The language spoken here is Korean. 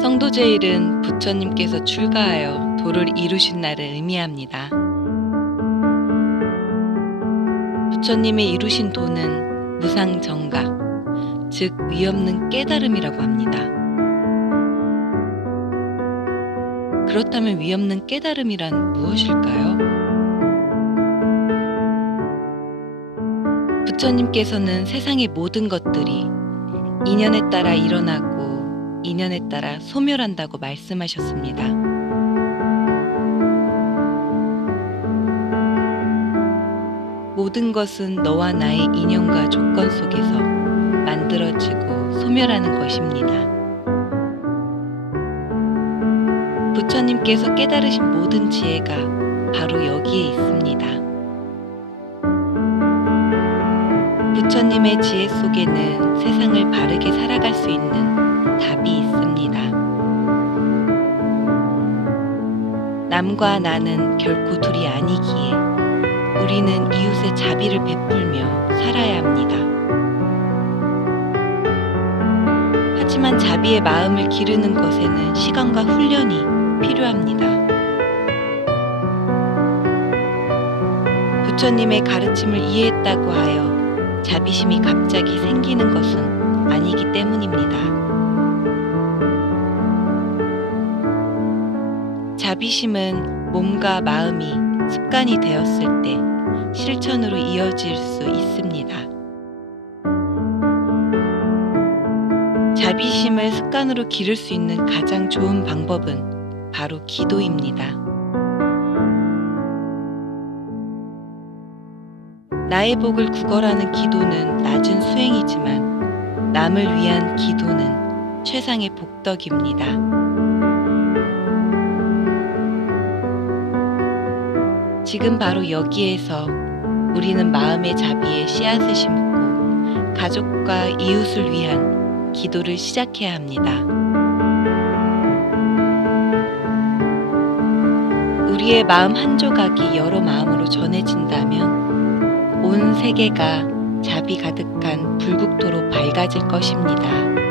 성도제일은 부처님께서 출가하여 도를 이루신 날을 의미합니다. 부처님의 이루신 도는 무상정각, 즉 위없는 깨달음이라고 합니다. 그렇다면 위없는 깨달음이란 무엇일까요? 부처님께서는 세상의 모든 것들이 인연에 따라 일어나고 인연에 따라 소멸한다고 말씀하셨습니다. 모든 것은 너와 나의 인연과 조건 속에서 만들어지고 소멸하는 것입니다. 부처님께서 깨달으신 모든 지혜가 바로 여기에 있습니다. 부처님의 지혜 속에는 세상을 바르게 살아갈 수 있는 답이 있습니다. 남과 나는 결코 둘이 아니기에 우리는 이웃의 자비를 베풀며 살아야 합니다. 하지만 자비의 마음을 기르는 것에는 시간과 훈련이 필요합니다. 부처님의 가르침을 이해했다고 하여 자비심이 갑자기 생기는 것은 아니기 때문입니다. 자비심은 몸과 마음이 습관이 되었을 때 실천으로 이어질 수 있습니다. 자비심을 습관으로 기를 수 있는 가장 좋은 방법은 바로 기도입니다. 나의 복을 구걸하는 기도는 낮은 수행이지만 남을 위한 기도는 최상의 복덕입니다. 지금 바로 여기에서 우리는 마음의 자비에 씨앗을 심고 가족과 이웃을 위한 기도를 시작해야 합니다. 우리의 마음 한 조각이 여러 마음으로 전해진다면 온 세계가 자비 가득한 불국토로 밝아질 것입니다.